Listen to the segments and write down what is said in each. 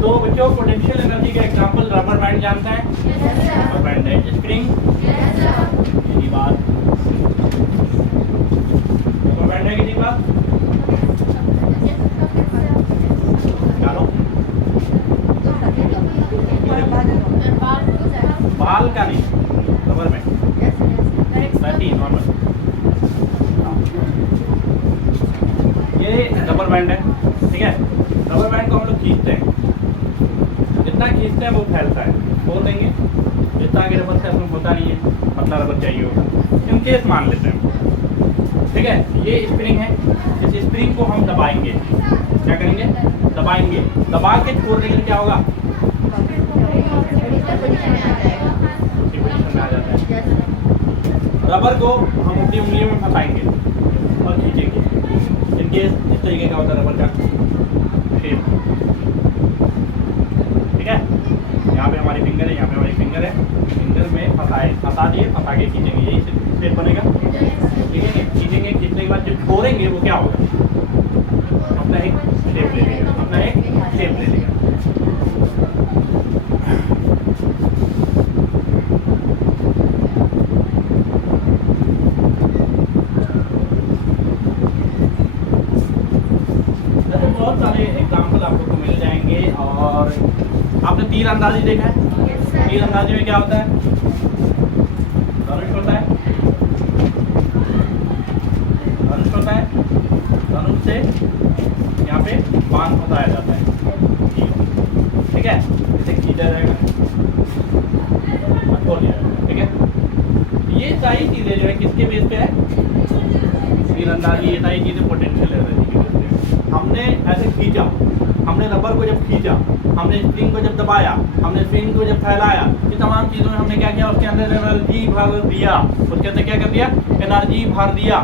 तो बच्चों potential energy का एग्जांपल रबर बैंड जानते हैं? रबर बैंड है। स्प्रिंग, यही बात, रबर बैंड है कि नहीं बात? चलो बाल का नहीं, रबर बैंड वैसे नॉर्मल, ये रबर बैंड है, ठीक है। रबर बैंड को हम लोग खींचते हैं, जितना खींचते हैं वो फैलता है, खोल देंगे, जितना आगे रबर से अपने होता नहीं है, पतला रबर चाहिए होगा, इनकेस मान लेते हैं, ठीक है। ये स्प्रिंग है, इस स्प्रिंग को हम दबाएंगे, क्या करेंगे? दबाएंगे, दबा के छोड़ देंगे, क्या होगा? उसी पोजीशन में आ जाता है। रबर को हम अपनी उंगलियों में फंसाएंगे और खींचेंगे, इनकेस इस तरीके का होता है रबर का शेप, ठीक है। यहाँ पे हमारी फिंगर है, यहाँ पे हमारी फिंगर है, फिंगर में फंसा दिए, फंसा के खींचेंगे, यही शेप बनेगा, ठीक है। खींचेंगे, खींचने के बाद जो छोड़ेंगे वो क्या होगा? अपना एक शेप ले लेगा, अपना एक शेप ले लेगा। बहुत सारे एग्जाम्पल आप लोग को मिल जाएंगे। और आपने तीरंदाजी देखा है? तीरंदाजी में क्या होता है? धनुष होता है, धनुष होता है, धनुष से यहाँ पे बाण फंसाया जाता है, ठीक है। इसे खींचा जाएगा, छोड़ दिया जाएगा, ठीक है। ये सारी चीजें जो है किसके बेस पे है? तीरंदाजी, ये सारी चीजें पोटेंशियल एनर्जी की बेस पे। हमने ऐसे खींचा, हमने रबर को जब खींचा, हमने स्प्रिंग को जब दबाया, हमने स्प्रिंग को जब फैलाया, ये तमाम चीज़ों में हमने क्या किया? उसके अंदर एनर्जी भर दिया, उसके अंदर क्या कर दिया? एनर्जी भर दिया।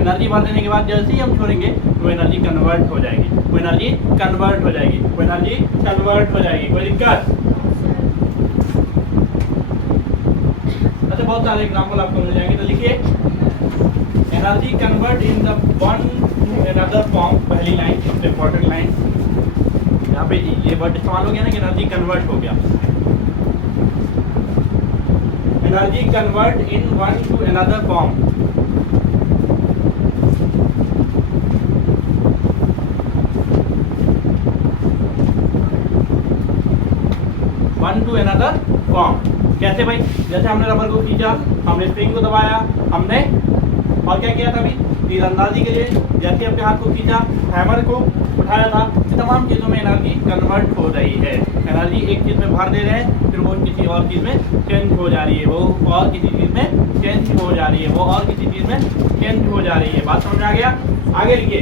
एनर्जी भर देने के बाद जैसे ही हम छोड़ेंगे वो एनर्जी कन्वर्ट हो जाएगी, वो एनर्जी कन्वर्ट हो जाएगी, वो एनर्जी कन्वर्ट हो जाएगी। कोई दिक्कत? अच्छा, बहुत सारे एग्जाम्पल आपको मिल जाएंगे, तो लिखिए energy convert in the one two another form. पहली लाइन सबसे इंपॉर्टेंट लाइन, यहाँ पे ये वर्ड इस्तेमाल हो गया ना कि एनर्जी कन्वर्ट हो गया। Energy convert in one two another form. One two another form कैसे भाई? जैसे हमने रबर को खींचा, हमने स्प्रिंग को दबाया, हमने और क्या किया था अभी? तीरंदाजी के लिए जैसे अपने हाथ को खींचा, हैमर को उठाया था, तमाम चीज़ों में एनर्जी कन्वर्ट हो रही है। एनर्जी एक चीज़ में भर दे रहे हैं, फिर वो किसी और चीज़ में चेंज हो जा रही है, वो और किसी चीज़ में चेंज हो जा रही है, वो और किसी चीज़ में चेंज हो जा रही है। बात समझ आ गया? आगे लिखिए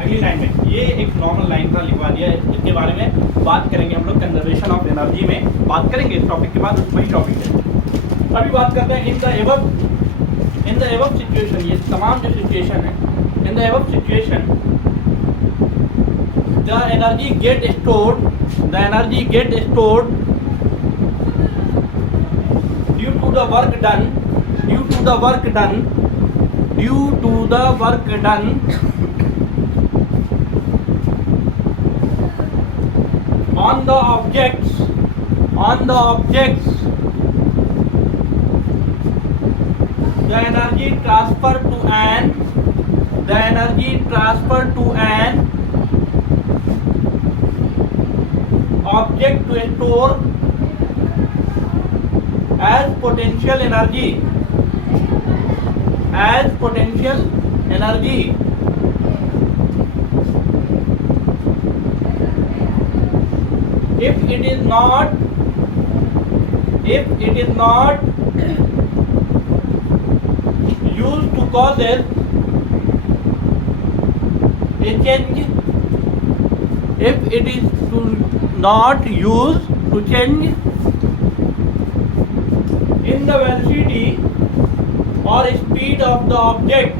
अगली लाइन में। ये एक नॉर्मल लाइन था, लिखवा दिया है। इसके बारे में बात करेंगे हम लोग कंजर्वेशन ऑफ एनर्जी में, बात करेंगे इस टॉपिक के बाद, वही टॉपिक है। अभी बात करते हैं इन द एबव सिचुएशन। ये तमाम जो सिचुएशन है, in the above situation the energy get stored due to the work done on the objects the energy transfer to an object to store as potential energy if it is not used to causes a change, if it is not used to change in the velocity or speed of the object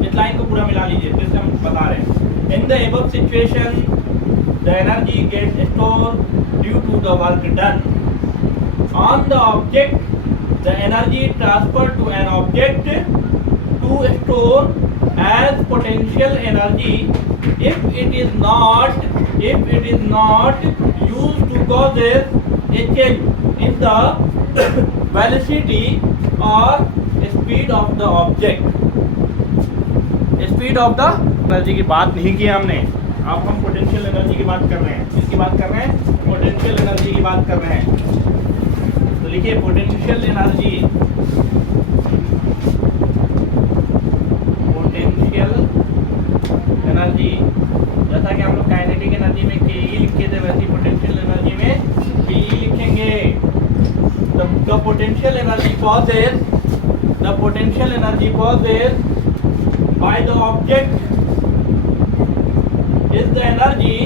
इस line को पूरा मिला लीजिए, फिर से हम बता रहे हैं। In the above situation the energy gets stored due to the work done on the object, the energy transferred to an object to store as potential energy if it is not used to causes a change in the velocity or speed of the object. Speed of the energy की बात नहीं की हमने, अब हम potential energy की बात कर रहे हैं। किसकी बात कर रहे हैं? पोटेंशियल एनर्जी की बात कर रहे हैं। तो लिखिए पोटेंशियल एनर्जी, जैसा कि हम लोग काइनेटिक एनर्जी में के ई लिखे थे वैसे पोटेंशियल एनर्जी में पी ई लिखेंगे। The potential energy possesses by the object is the energy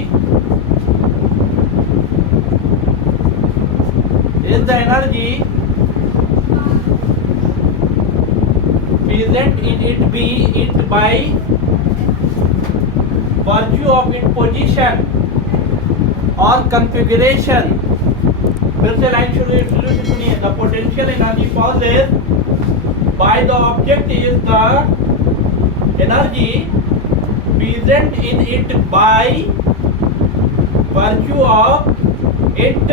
present in it by virtue of its position or configuration. फिर से लाइन शुरू से सुनिए। The potential energy possessed by the object is the energy present in it by virtue of its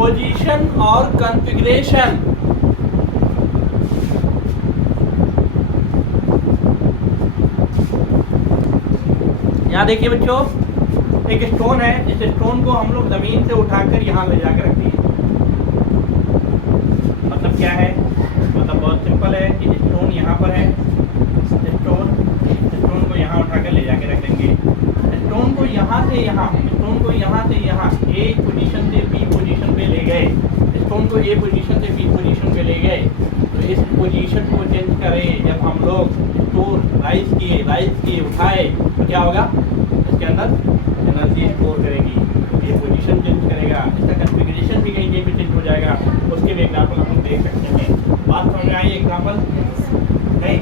position or configuration. यहाँ देखिए बच्चों, एक stone है, इस स्टोन को हम लोग जमीन से उठाकर यहाँ ले जाकर रखते हैं। मतलब क्या है? मतलब बहुत सिंपल है कि स्टोन यहाँ पर है, स्टोन को यहाँ उठाकर ले जाके रख देंगे। स्टोन को यहाँ से यहाँ ए पोजीशन से बी पोजीशन पे ले गए, स्टोन को ए पोजीशन से बी पोजीशन पे ले गए। तो इस पोजीशन को चेंज करें, जब हम लोग स्टोर राइज किए उठाए तो क्या होगा? इसके अंदर एनर्जी स्टोर करेगी, ये पोजीशन चेंज करेगा, इसका कन्फिगरेशन भी कहीं पे चेंज हो जाएगा। उसके भी एग्जाम्पल हम देख सकते हैं। बात समझ में आई? एग्जाम्पल नहीं?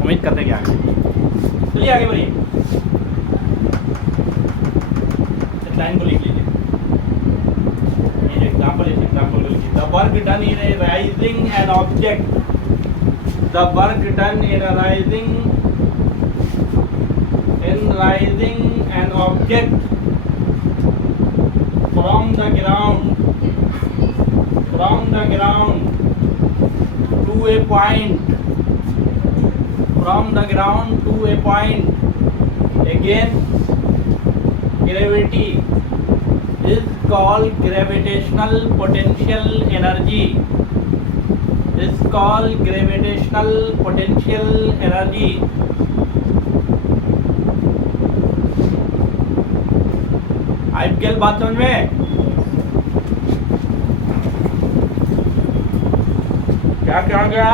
उम्मीद करते क्या? चलिए आगे बढ़िए, इस लाइन को लिख लीजिए। ये एग्जाम्पल को लिखिए। The work done in rising an object, the work done in rising an object from the ground to a point, from the ground to a point against gravity is called gravitational potential energy. Is called gravitational potential energy. IPL बात समझ में? क्या कहा गया?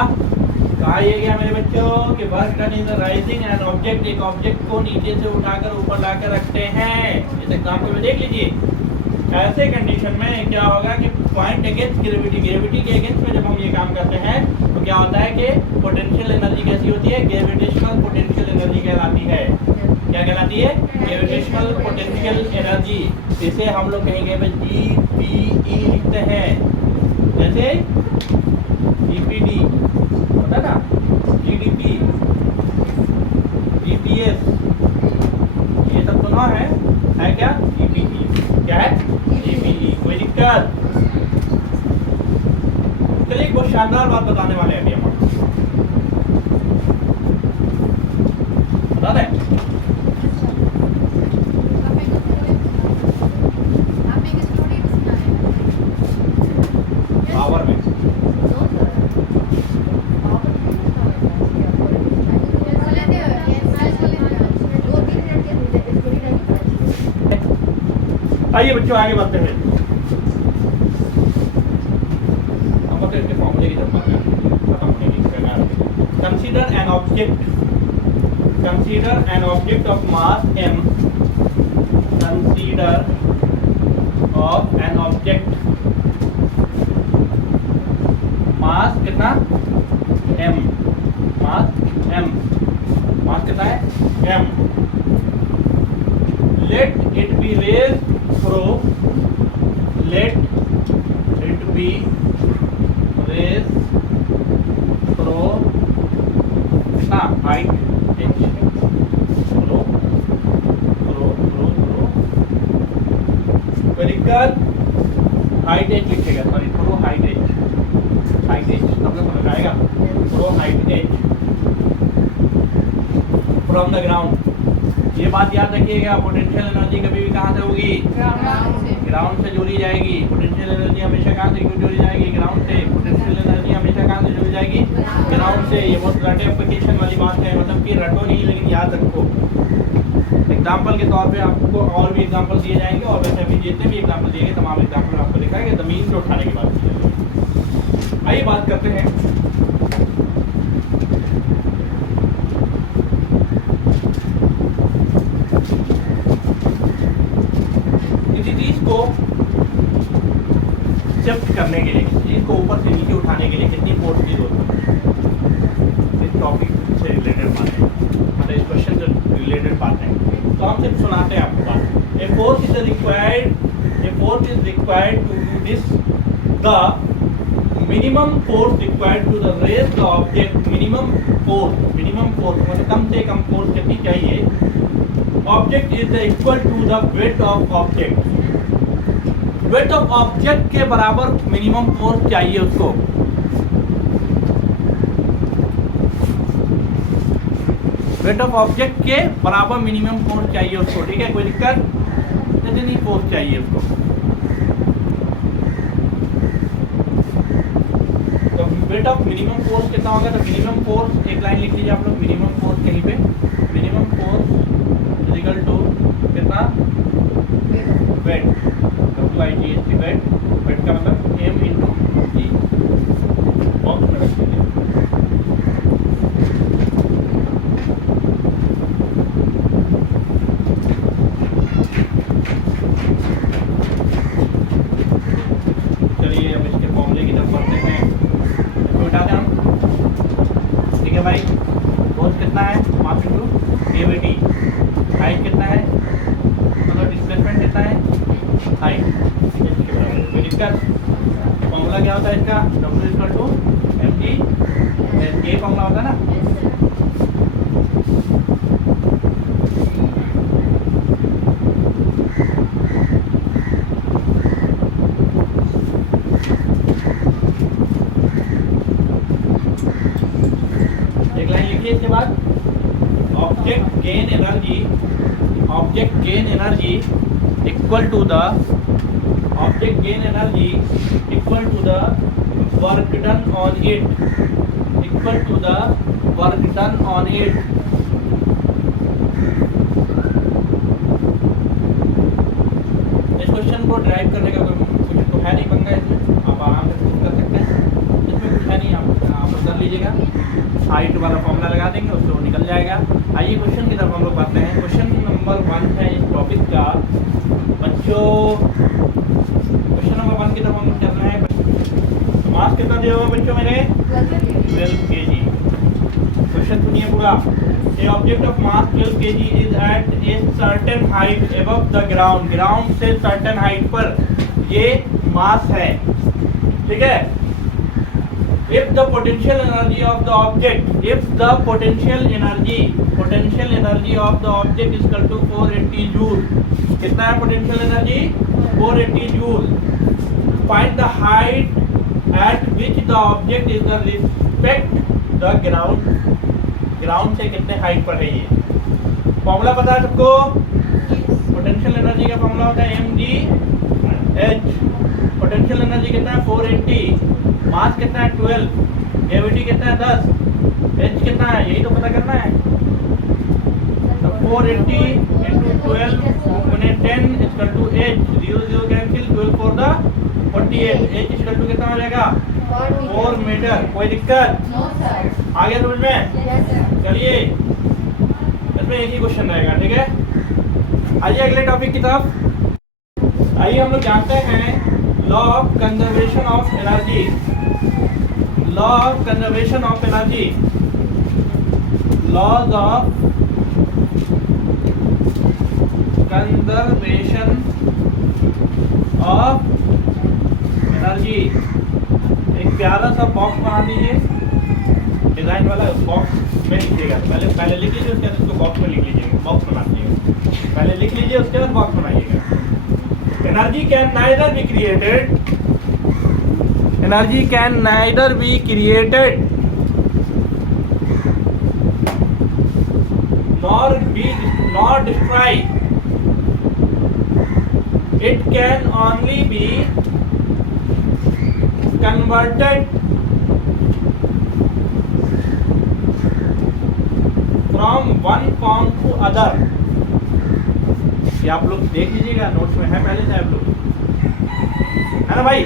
कहा यह गया मेरे बच्चों कि work done is rising an object, एक ऑब्जेक्ट को नीचे से उठाकर ऊपर लाकर रखते हैं। इस एग्जाम्पल में देख लीजिए। ऐसे कंडीशन में क्या होगा कि पॉइंट अगेंस्ट ग्रेविटी के अगेंस्ट में जब हम ये काम करते हैं तो क्या होता है कि पोटेंशियल एनर्जी कैसी होती है? ग्रेविटेशनल पोटेंशियल एनर्जी कहलाती है। क्या कहलाती है? Gravitational potential energy. इसे हम लोग कहेंगे GPE लिखते हैं, जैसे GPD होता ना, GDP, GPS, ये सब सुना है क्या? GPE क्या है? GPE। कोई दिक्कत? चलिए बहुत शानदार बात बताने वाले हैं अभी हम, बता दें। पावर में आइए बच्चों आगे बढ़ते हैं। इसके फॉर्मूले की जब खत्म होने की consider an object of mass m, consider of an object mass कितना? m, मास कितना है? m। Let it be raised from कितना हाइट h, रो रो रो रो, कोई दिक्कत, हाइट h लिखेगा, sorry throw height h, height h सब लोग समझ आएगा, through height h from the ground. ये बात याद रखिएगा, पोटेंशियल एनर्जी कभी भी कहाँ से होगी, ग्राउंड से जोड़ी जाएगी। पोटेंशियल एनर्जी हमेशा कहाँ से जोड़ी जाएगी, ग्राउंड से। पोटेंशियल एनर्जी हमेशा कहाँ से जोड़ी जाएगी, ग्राउंड से। ये बहुत रटे एप्लीकेशन वाली बात है, मतलब कि रटो नहीं लेकिन याद रखो। एग्जाम्पल के तौर पे आपको और भी एग्जाम्पल दिए जाएंगे, और वैसे अभी जितने भी एग्जाम्पल दिए गए तमाम एग्जाम्पल आपको दिखाएंगे जमीन से उठाने की बात की। आइए बात करते हैं किसी चीज को शिफ्ट करने के लिए, किसी चीज को ऊपर से नीचे उठाने के लिए कितनी फोर्स की जरूरत है। इस टॉपिक से रिलेटेड बात है, मतलब इस क्वेश्चन से रिलेटेड बात है, तो हम सिर्फ सुनाते हैं आपको बात। A force is required to do this, the minimum force required to the raise the object, minimum force मतलब कम से कम फोर्स कितनी चाहिए, object is equal to the weight of object, weight of object के बराबर मिनिमम फोर्स चाहिए उसको। वेट ऑफ ऑब्जेक्ट के बराबर मिनिमम फोर्स चाहिए उसको, ठीक है, कोई दिक्कत नहीं, फोर्स चाहिए उसको। तो वेट ऑफ मिनिमम फोर्स कितना होगा, तो मिनिमम फोर्स एक लाइन लिख लीजिए आप लोग, मिनिमम फोर्स कहीं पे, मिनिमम फोर्स इक्वल टू कितना, वेट, WIGHT वेट, वेट का मतलब m इंटू g, बॉक्स में रख दीजिए। चलिए अब इसके फॉर्मूले की तरफ बढ़ते हैं, इसको उठा दें हम, ठीक है भाई। फोर्स कितना है, मास इंटू ग्रेविटी, हाइट कितना है, मतलब डिस्प्लेसमेंट कितना है, हाइट, कोई दिक्कत। फॉर्मूला क्या होता है इसका, W इक्वल टू mg, ये फॉर्मूला होता है ना। एक लाइन लिखिए इसके बाद, object gain energy equal to the object gain energy equal to the work done on it, equal to the work done on it। इस क्वेश्चन को ड्राइव करने का कुछ तो है नहीं पंगा इसमें, आप आराम से खुद कर सकते हैं, इसमें कुछ है नहीं, आप कर लीजिएगा, हाइट वाला फॉर्मूला लगा देंगे उससे निकल जाएगा। आइए क्वेश्चन की तरफ हम लोग बढ़ते हैं। क्वेश्चन नंबर 1 है इस टॉपिक का बच्चों, क्वेश्चन नंबर 1 की तरफ हम लोग चल रहे हैं। तो मास कितना दिया हुआ बच्चों मेरे, 12 kg। क्वेश्चन सुनिए पूरा। A object of mass 12 kg is at a certain height above the ground, ground से सर्टेन हाइट पर ये मास है, ठीक है। If the potential energy of the object, if the potential energy of the object is equal to 480 joule, कितना है potential energy, 480 joule। Find the height at which the object is the respect the ground, ground से कितने height पर है ये। Formula पता है सबको, पोटेंशियल एनर्जी का फॉर्मूला होता है mgh। पोटेंशियल एनर्जी कितना है 480, मास कितना है 12, ग्रेविटी कितना है 10, h कितना है यही तो पता करना है। तो 480 into 12 गुने 10 इक्वल टू h, 0 0 कैंसिल, 12 4 द 48, h इक्वल टू कितना हो जाएगा 4 मीटर। कोई दिक्कत, आ गया समझ में। चलिए इसमें एक ही क्वेश्चन रहेगा, ठीक है। आइए अगले टॉपिक की तरफ। आइए हम लोग जानते हैं law of conservation of energy, law of conservation of energy, laws of conservation of energy. एक प्यारा सा बॉक्स बना दीजिए, डिजाइन वाला बॉक्स में लिखिएगा। पहले लिख लीजिए, उसके बाद इसको बॉक्स में लिख लीजिएगा, बॉक्स बना लीजिएगा। पहले लिख लीजिए, उसके बाद बॉक्स बनाइएगा। Energy can neither be created, energy can neither be created nor destroyed. It can only be converted from one form to other. ये आप लोग देख लीजिएगा, नोट्स में है पहले से आप लोग, है ना भाई?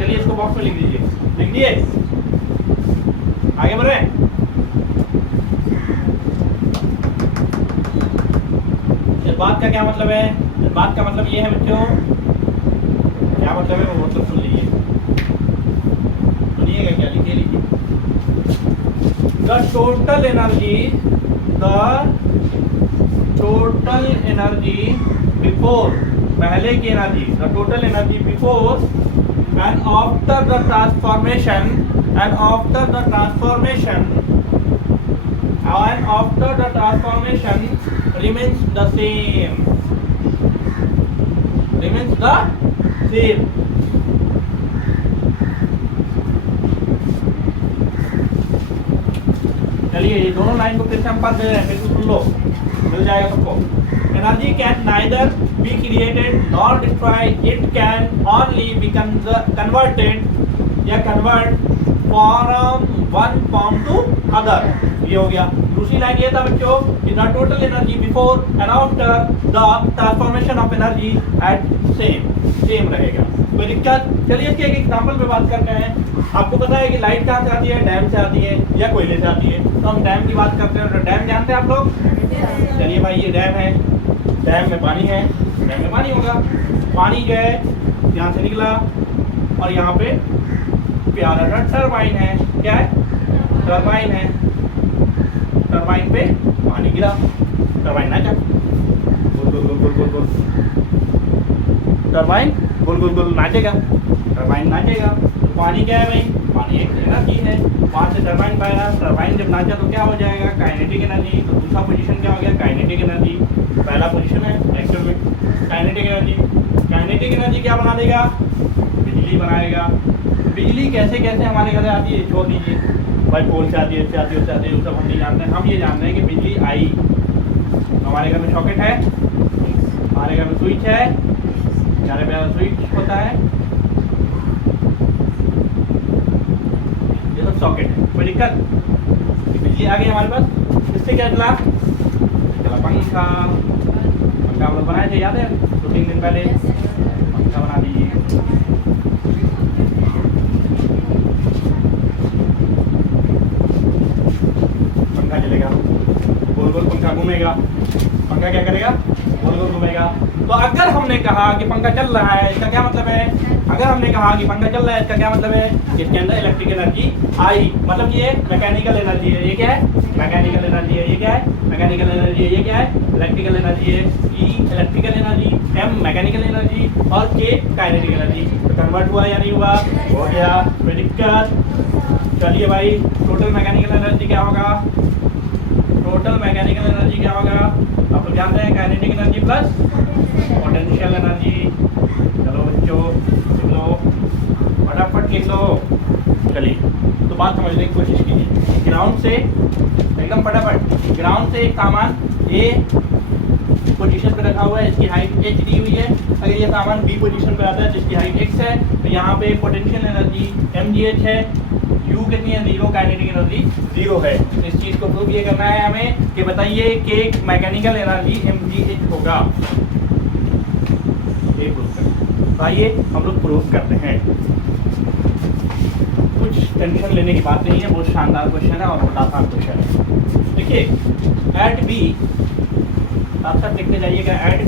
चलिए इसको बॉक्स में लिख दीजिए, लिख दिए, आगे बढ़ रहे हैं। इस बात का क्या मतलब है? इस बात का मतलब ये है बच्चों, क्या मतलब है वो मतलब सुन लीजिए, सुनिएगा क्या लिखे लीजिए। द टोटल एनर्जी बिफोर, पहले की energy, the total energy before and after the transformation, and after the transformation remains the same, चलिए ये दोनों लाइन को फिर से हम पढ़ दे रहे हैं, फिर से सुन लो, मिल जाएगा सबको। Energy can neither be created nor destroy, it can only be converted या convert from one form to other. ये हो गया। दूसरी लाइन ये था बच्चों कि the total energy before and after the transformation of energy at same रहेगा। कोई दिक्कत? चलिए इसके एक एग्जांपल पे बात करते हैं। आपको पता है कि लाइट कहाँ से आती है? डैम से आती है या कोयले से आती है। तो हम डैम की बात करते हैं। तो डैम जानते हैं आप लोग? चलिए भाई ये डैम है, डैम में पानी है, डैम में पानी होगा। पानी जो है यहाँ से निकला और यहाँ पे प्यारा सा टरबाइन है। क्या है? टरबाइन है। टरबाइन पे पानी गिरा, टरबाइन नाचा, गुल गुल गुल गुल गुल गुल, टरबाइन गुल गुल गुल नाचेगा, टरबाइन नाचेगा। तो पानी क्या है भाई? पानी एक एनर्जी है। वहाँ से टरबाइन पाया, टरबाइन जब नाचा तो क्या हो जाएगा? Kinetic energy. तो दूसरा पोजीशन क्या हो गया? Kinetic energy. पहला पोजीशन है एक्चुअल में काइनेटिक एनर्जी। काइनेटिक एनर्जी क्या बना देगा? बिजली बनाएगा। बिजली कैसे कैसे हमारे घर आती है छोड़ दीजिए भाई, पोल से आती है, इससे आती है, उससे आती है, वो सब हम नहीं जानते हैं। हम ये जानते हैं कि बिजली आई, हमारे घर में सॉकेट है, हमारे घर में स्विच है, हमारे घर में स्विच होता है, ये सब सॉकेट है। कोई दिक्कत? बिजली आ गई हमारे पास। इससे क्या चला? चला पंखा। पंखा हम लोग बनाए थे, याद है? 2-3 दिन पहले पंखा बना दीजिए। चलेगा, गोल गोल पंखा घूमेगा। पंखा क्या करेगा? गोल गोल घूमेगा। तो अगर हमने कहा कि पंखा चल रहा है, इसका क्या मतलब है? अगर हमने कहा कि पंखा चल रहा है, इसका क्या मतलब है? इसके अंदर इलेक्ट्रिक एनर्जी आई, मतलब ये मैकेनिकल एनर्जी है। ये क्या है? मैकेनिकल एनर्जी है। ये क्या है? मैकेनिकल एनर्जी है। ये क्या है? इलेक्ट्रिकल एनर्जी है। E electrical energy, M mechanical energy और के काइनेटिक एनर्जी। तो कन्वर्ट हुआ या नहीं हुआ? हो गया। कोई दिक्कत? चलिए भाई, टोटल मैकेनिकल एनर्जी क्या होगा? टोटल मैकेनिकल एनर्जी क्या होगा? आप लोग जानते हैं kinetic energy plus potential energy. चलो बच्चों लिख लो, फटाफट लिख लो। चलिए तो बात समझने की कोशिश कीजिए। ग्राउंड से एकदम फटाफट, ग्राउंड से एक सामान ए पोजीशन पे रखा हुआ है, इसकी हाइट h दी हुई है। अगर ये सामान b पोजीशन पे आता है जिसकी हाइट x है, तो यहाँ पे पोटेंशियल एनर्जी mgh है। u कितनी है? 0। काइनेटिक एनर्जी 0 है। इस चीज को प्रूव ये करना है हमें कि बताइए कि मैकेनिकल एनर्जी mgh होगा। ये प्रूव करना। तो आइए हम लोग प्रूव करते हैं। कुछ टेंशन लेने की बात नहीं है, बहुत शानदार क्वेश्चन है और बहुत आसान क्वेश्चन है। देखिए एट बी, आप सब देखते जाइएगा। एट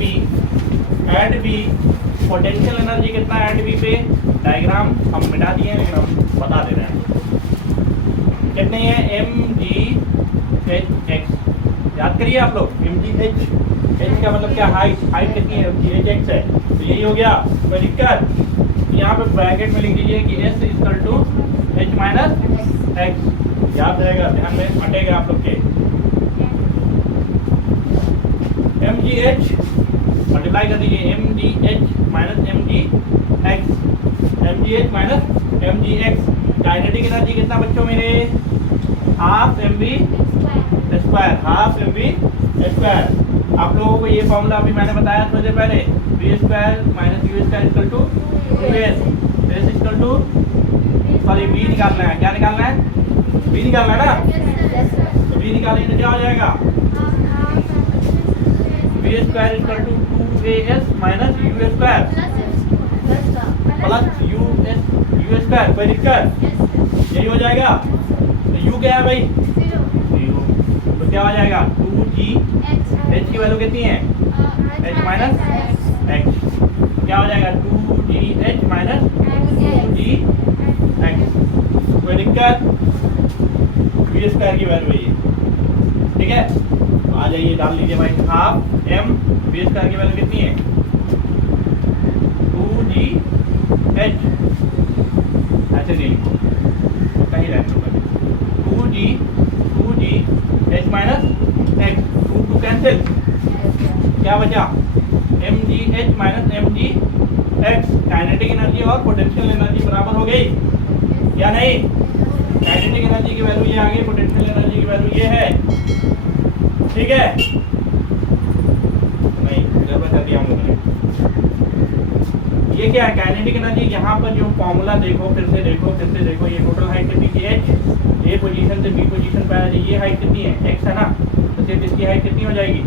बी पोटेंशियल एनर्जी कितना है एट बी पे? डायग्राम हम मिटा दिए हैं, लेकिन हम बता दे रहे हैं। कितने हैं? mgh याद करिए आप लोग। mgh, h का मतलब क्या? हाइट कितनी है? mgh है। तो यही हो गया। कोई दिक्कत? यहाँ पे ब्रैकेट में लिख दीजिए कि s equal to h minus x। याद रहेगा, ध्यान में अटेगा आप लोग के। mgh मल्टीप्लाई कर दीजिए, mgh minus mgx, mgh minus mgx। Kinetic energy कितना बच्चों मेरे? Half mv square, half mv square. आप लोगों को ये फॉर्मूला अभी मैंने बताया थोड़ी देर पहले, v square minus u square equal to 2s, s equal to, sorry v निकालना है, क्या निकालना है? v निकालना है ना, तो v निकालेंगे तो क्या हो जाएगा? v square equal to 2as minus u square plus u square. कोई दिक्कत? यही हो जाएगा। तो u क्या है भाई? 0। तो क्या हो जाएगा? 2g, h की वैल्यू कितनी है? h minus x। क्या हो जाएगा? 2gh minus 2gx। कोई दिक्कत? v स्क्वायर की वैल्यू है ये, ठीक है। तो आ जाइए, डाल लीजिए भाई, हाफ m, v स्क्वायर की वैल्यू कितनी है? 2gh, ऐसे नहीं लिखो, कहीं रहने दो। 2gh माइनस x, 2 कैंसिल, क्या बचा? mgh minus mgx। Kinetic energy और पोटेंशियल एनर्जी बराबर हो गई या नहीं? काइनेटिक एनर्जी की वैल्यू ये आ गई, पोटेंशियल एनर्जी की वैल्यू ये है, ठीक है। नहीं, गड़बड़ कर दिया हम लोगों ने। ये क्या है? Kinetic energy. यहाँ पर जो फॉर्मूला देखो, फिर से देखो, ये टोटल हाइट कितनी की h, ए पोजीशन से बी पोजीशन पे आया, ये हाइट कितनी है? x है ना, तो सिर्फ इसकी हाइट कितनी हो जाएगी?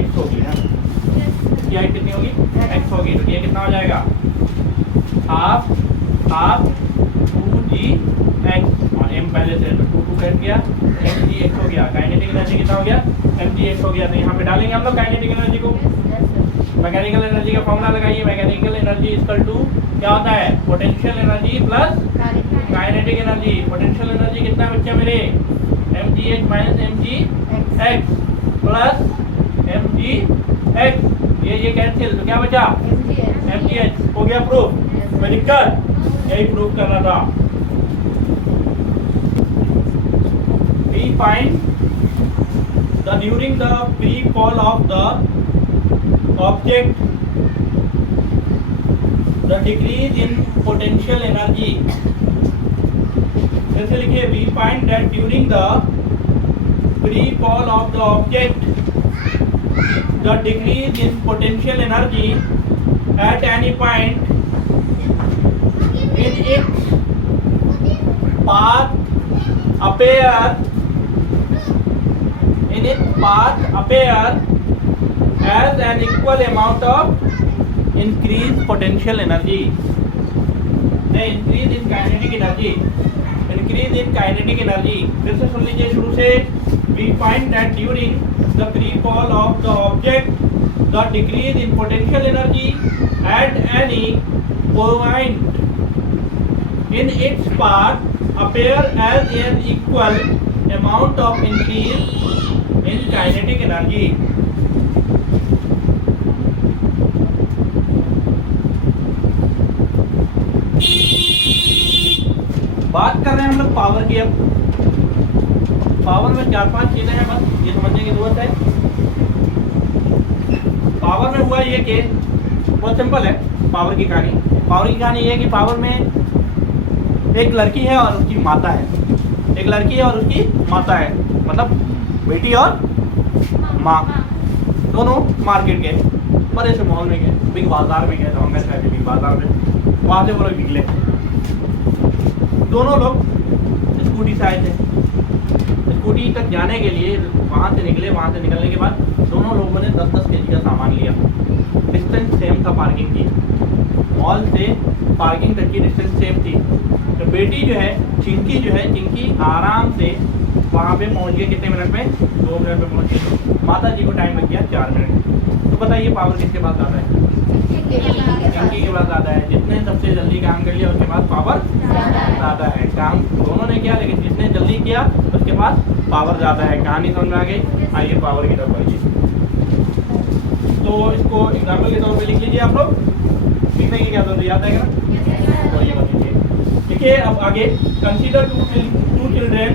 x होगी ना, इसकी हाइट कितनी होगी? x होगी। तो ये कितना हो जाएगा? हाफ 2gx, और m पहले से तो 2 कैट गया, mgx हो गया। काइनेटिक एनर्जी कितना हो गया? mgx हो गया। तो यहाँ पे डालेंगे हम लोग काइनेटिक एनर्जी को। मैकेनिकल एनर्जी का फॉर्मूला लगाइए। मैकेनिकल एनर्जी इक्वल टू क्या होता है? Potential energy plus kinetic energy. Potential energy कितना है बच्चे मेरे? mgh minus mgx plus mgx, ये कैंसिल, तो क्या बचा? mgh। हो गया प्रूफ? कोई दिक्कत? यही प्रूफ करना था। We find the during the free fall of the object, the decrease in potential energy। जैसे लिखिए, we find that during the free fall of the object, the decrease in potential energy at any point in its path appear as an equal amount of increased potential energy, the increase in kinetic energy, increase in kinetic energy। फिर से सुन लीजिए शुरू से। We find that during the free fall of the object, the decrease in potential energy at any point in its path appear as an equal amount of increase in kinetic energy। बात कर रहे हैं हम लोग power की। अब power में 4-5 चीजें हैं, बस ये समझने की जरूरत है। पावर में हुआ ये कि बहुत सिंपल है पावर की कहानी। पावर की कहानी ये है कि पावर में एक लड़की है और उसकी माता है। एक लड़की है और उसकी माता है, मतलब बेटी और माँ, दोनों मार्केट गए, बड़े से मॉल में गए, बिग बाजार में गए, तो बिग बाजार में, वहाँ से वो लोग निकले। दोनों लोग स्कूटी से आए थे। स्कूटी तक जाने के लिए वहाँ से निकले। वहाँ से निकलने के बाद दोनों लोगों ने 10-10 kg का सामान लिया। डिस्टेंस सेम था पार्किंग की, मॉल से पार्किंग तक की डिस्टेंस सेम थी। तो बेटी जो है चिंकी आराम से वहाँ पे पहुँच गए। कितने मिनट में? 2 मिनट में पहुँच गए। माता जी को टाइम लग गया 4 मिनट। तो बताइए पावर किसके पास ज़्यादा है? चिंकी के पास ज़्यादा है। जिसने सबसे जल्दी काम कर लिया उसके पास पावर ज़्यादा है। काम दोनों ने किया, लेकिन जिसने जल्दी किया उसके पास पावर ज़्यादा है। कहानी समझ में आ गई? आइए पावर की तरफ बढ़िए। तो इसको एग्जाम्पल के तौर पे लिख लीजिए आप लोग। लिखने की क्या जरूरत, याद आएगा ना? तो ये बता दीजिए। देखिए अब आगे, कंसीडर टू चिल्ड्रेन,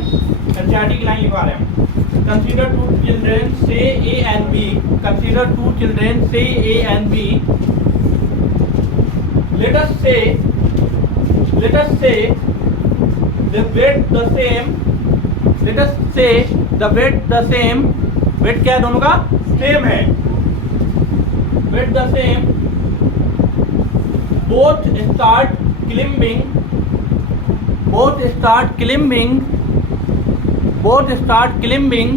एनसीईआरटी की लाइन लिखवा रहे हैं हम। Consider two children say A and B, consider two children say A and B, let us say the weight the same, let us say the weight the same, weight क्या है दोनों का same है, weight the same, both start climbing, both start climbing, both start climbing,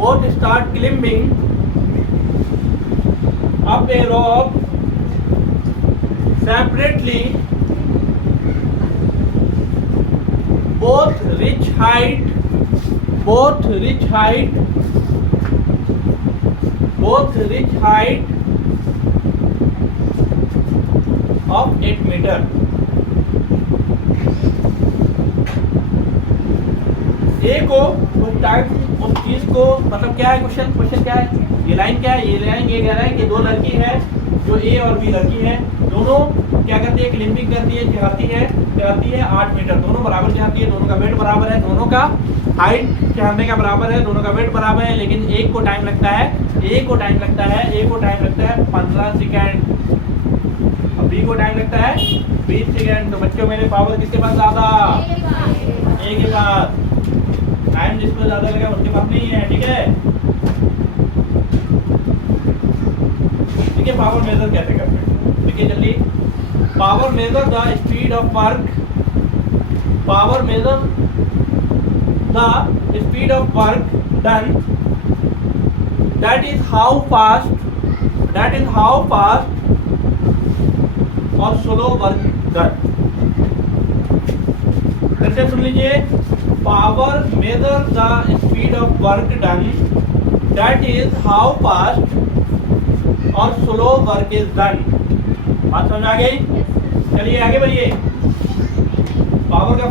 both start climbing up a rope separately, both reach height, both reach height, both reach height of 8 meter. ए को उस type उस चीज को मतलब क्या है, question क्या है, ये लाइन क्या है, ये लाइन ये कह रहा है कि दो लड़की है जो ए और बी लड़की है, दोनों क्या करती है, क्लिंबिंग करती है, चढ़ाती है 8 मीटर, दोनों बराबर चढ़ाती है, दोनों का वेट बराबर है, दोनों का हाइट चढ़ने का बराबर है, दोनों का वेट बराबर है, लेकिन एक को टाइम लगता है 15 सेकेंड, और बी को टाइम लगता है 20 सेकेंड। तो बच्चों मेरे पावर किसके पास ज्यादा, ए के पास, टाइम जिसको ज्यादा लगा उसके पास नहीं है, ठीक है। देखिए पावर मेजर कैसे करते हैं, देखिए जल्दी, power measure the speed of work, power measure the speed of work done, that is how fast और स्लो वर्क डन। फिर से सुन लीजिए, power measure the speed of work done, that is how fast और slow work is done. बात समझ आ गई? चलिए आगे बढ़िए। पावर का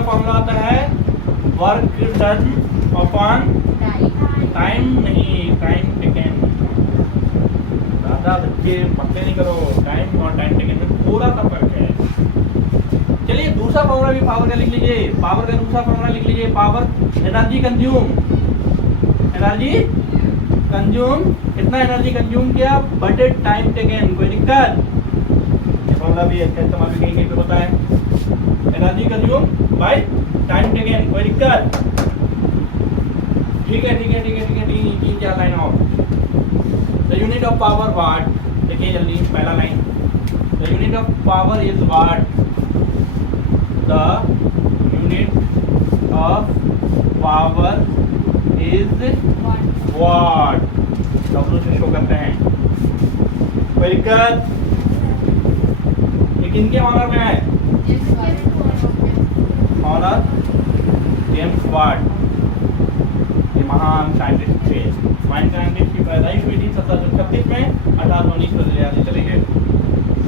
फॉर्मूला आता है वर्क डन अपॉन टाइम, नहीं टाइम टेकन, ज्यादा बच्चे पक्के नहीं करो, टाइम और टाइम टेकन में थोड़ा सा फर्क है। चलिए दूसरा फॉर्मूला भी पावर का लिख लीजिए, पावर का दूसरा फॉर्मूला लिख लीजिए, पावर एनर्जी कंज्यूम, कितना एनर्जी कंज्यूम किया बटे टाइम टेकन। कोई दिक्कत? ये फॉर्मूला भी अच्छा इस्तेमाल भी कहीं पे होता है, energy consume by time taken. कोई दिक्कत? ठीक है 3-4 लाइन और। द यूनिट ऑफ पावर वाट, देखिए जल्दी पहला line, the unit of power is what, the unit of power is what, W से शो करते हैं। कोई दिक्कत? ये किनके ऑनर में है? ऑनर जेम्स वाट, ये महान साइंटिस्ट थे। महान साइंटिस्ट की पैदाइश हुई थी 1736 में, 1819 में दुनिया से चले गए।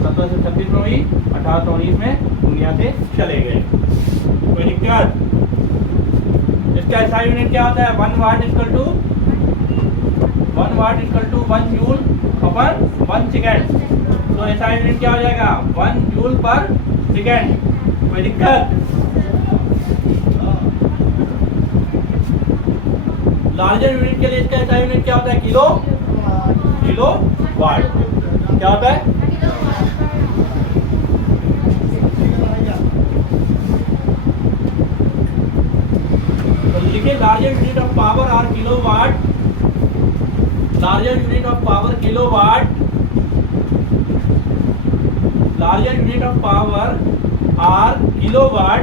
1736 में हुई, 1819 में दुनिया से चले गए। कोई दिक्कत? इसका ऐसा यूनिट क्या होता है? 1 watt equal to 1 joule upon 1 second. तो ऐसा यूनिट क्या हो जाएगा? 1 जूल पर सेकेंड। कोई दिक्कत? लार्जर यूनिट के लिए इसका ऐसा यूनिट क्या होता है? Kilo watt. क्या होता है? Larger unit of power are kilowatt, larger unit of power kilowatt, larger unit of power are kilowatt,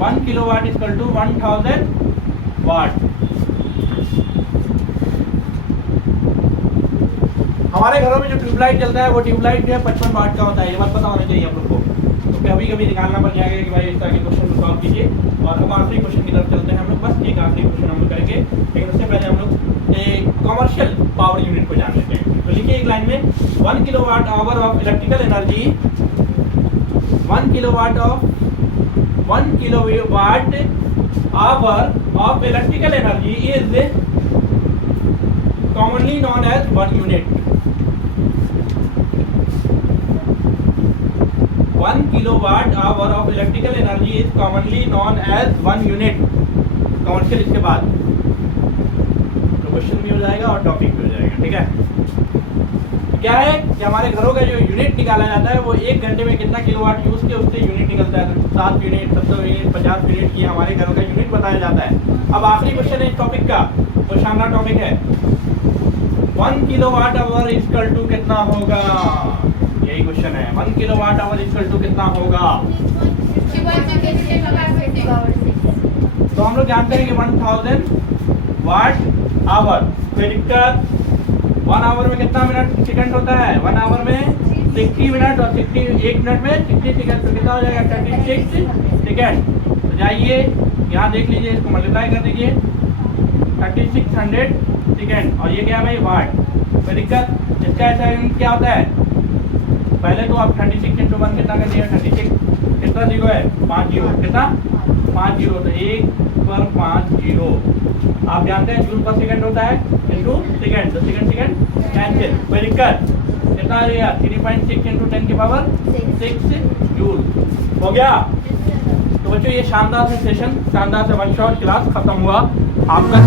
1 kilowatt equal to 1000 watt. हमारे घरों में जो ट्यूबलाइट चलता है वो ट्यूबलाइट जो है 55 वाट का होता है, ये बात पता होना चाहिए आप लोग को। तो कभी निकालना पड़ जाएगा कि भाई इस तरह के क्वेश्चन को सॉल्व कीजिए। और हम आखिरी क्वेश्चन की तरफ चलते हैं, हम लोग बस एक आखिरी क्वेश्चन हम लोग करेंगे, लेकिन उससे पहले हम लोग एक कॉमर्शियल पावर यूनिट को जान लेते हैं। तो लिखिए एक लाइन में, 1 kilowatt hour of electrical energy, 1 kilowatt hour of electrical energy is commonly known as 1 unit, kilowatt hour of electrical energy is commonly known as 1 unit. Commercial इसके बाद तो क्वेश्चन भी हो जाएगा और टॉपिक भी हो जाएगा। ठीक है, क्या है कि हमारे घरों का जो यूनिट निकाला जाता है वो 1 घंटे में कितना किलोवाट यूज के उससे यूनिट निकलता है। 7 यूनिट, 70 यूनिट, 50 यूनिट, ये हमारे घरों का यूनिट बताया जाता है। अब आखिरी क्वेश्चन है इस टॉपिक का, तो शानदार टॉपिक है 1 किलोवाट आवर इक्वल टू कितना होगा। यही क्वेश्चन है, 1 किलोवाट आवर इक्वल टू कितना होगा। तो हम लोग जानते हैं कि 1000 वाट आवर, कोई दिक्कत। 1 आवर में कितना मिनट सेकंड होता है, 1 आवर में 60 मिनट और 60 1 मिनट में 60 सेकंड, तो कितना हो जाएगा 36 सेकंड। तो जाइए यहाँ देख लीजिए, इसको मल्टीप्लाई कर दीजिए 3600 सेकंड, और ये क्या है भाई वाट। कोई दिक्कत। इसका ऐसा यूनिट क्या होता है, पहले तो आप 36 इंटू 1 कितना कर दिया, 36 कितना जीरो है 5 जीरो, कितना 5 जीरो, तो 1 पर 5 जीरो। आप जानते हैं जूल पर सेकंड होता है इंटू सेकंड, तो सेकंड कैंसिल। कोई दिक्कत। कितना आ गया 3.6 इंटू 10 की पावर 6 जूल। हो गया। तो बच्चों ये शानदार से सेशन, शानदार से 1 शॉट क्लास खत्म हुआ आपका।